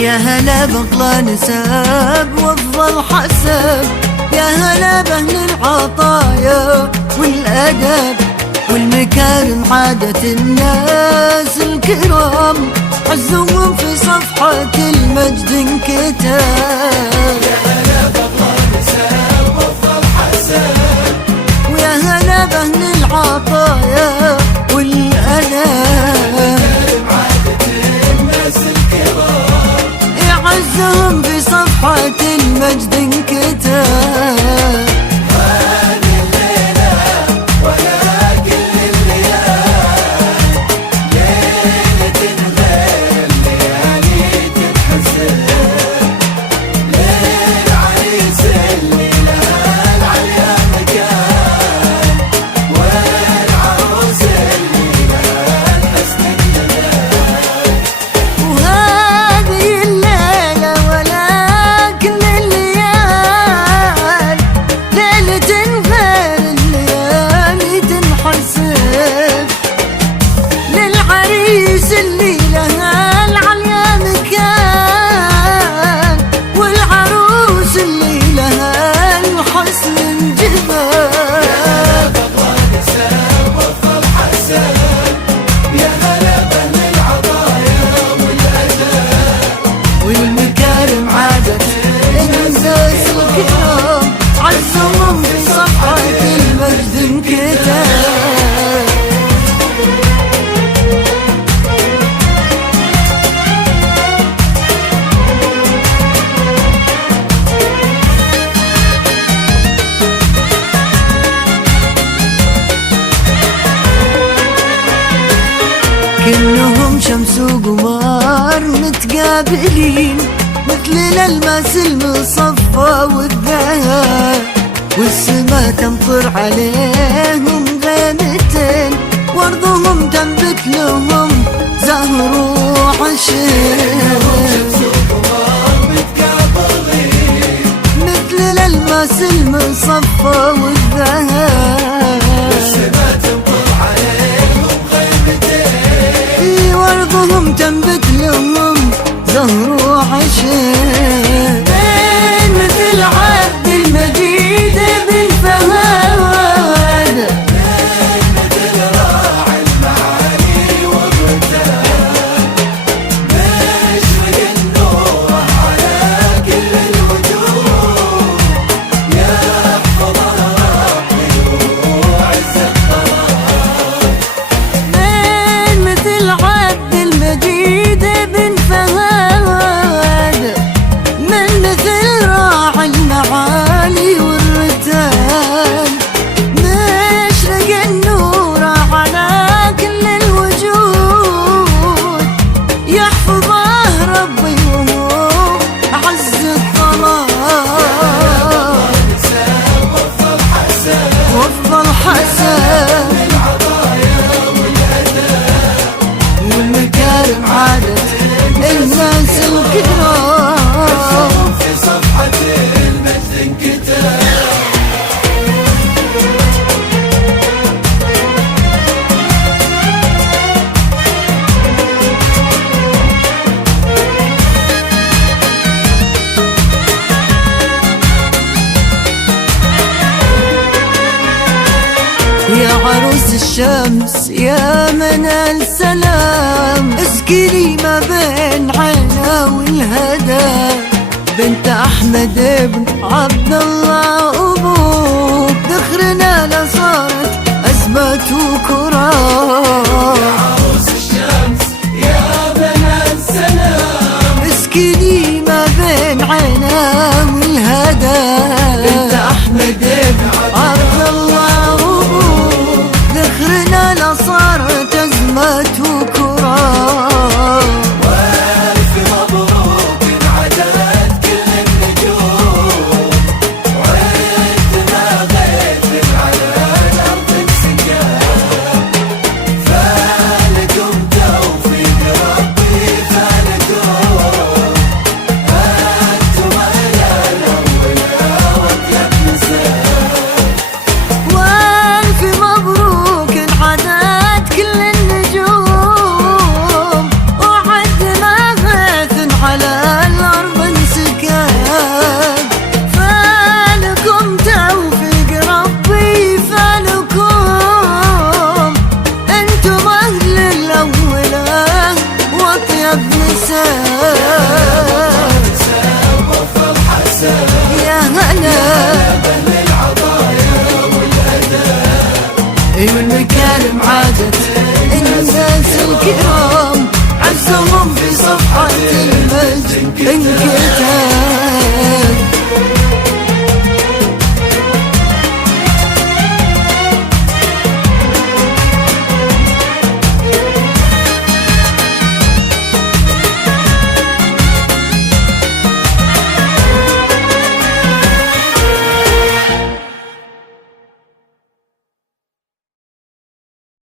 يا هلا بأغلى نسب وأفضل حسب، يا هلا بأهل العطايا والأدب والمكارم، عادة الناس الكرام عزهم في صفحة المجد انكتاب. يا هلا بأغلى نسب وأفضل حسب، ويا هلا بأهل العطايا والأدب يعزهم في صفحة المجد انكتاب. هذه الليلة ولا كل الليال، ليلة غير الليالي تتحسب، ليل عريس اللي لها العليا مكان، والعروس اللي لها الحسن الجمال. وهذه الليلة ولا كل الليال، ليلة غير الليالي تنحسب، للعريس اللي لها العليا مكان، والعروس اللي لها الحسن الجمال. يا هلا بأهل العطايا والأدب والمكارم عادة الناس الكرام عزهم في صفحة المجد انكتاب. كلهم شمس وقمر متقابلين، مثل الألماس المصفى والذهب، والسما تمطر عليهم غيمتين، وارضهم تنبت لهم زهر وعشير، مثل الألماس المصفى والذهب، وارضهم تنبت لهم زهر وعشير. بين مثل عبد المجيد بالفهد، مثل راعي المعالي والرتاب، مشرق النور على كل الوجوه، يحفظها ربي وعز القرار. بين مثل عبد المجيد بن فهد، من مثل راعي المعالي والرتال، مشرق النور على كل الوجود، يحفظه ربي وهو أعز الطلال. وأفضل حسن والمكارم عادة الناس الكرام في صفحة المجد انكتاب. يا عروس الشمس يا منال سلام، اسكني ما بين عينا والهدى، بنت أحمد بن عبد الله أبوك، ذخرنا لصارت أزمة وكرام. عروس الشمس يا بنات سلام، اسكني ما بين عينا والهدى، بنت أحمد بن عبد الله أبوك، ذخرنا لصارت أزمة وكرام. والف مبروك انعدت كل النجوم، بنسب أفضل حسن يا هلا بأهل العطايا والأدب والمكارم عادت الناس الكرام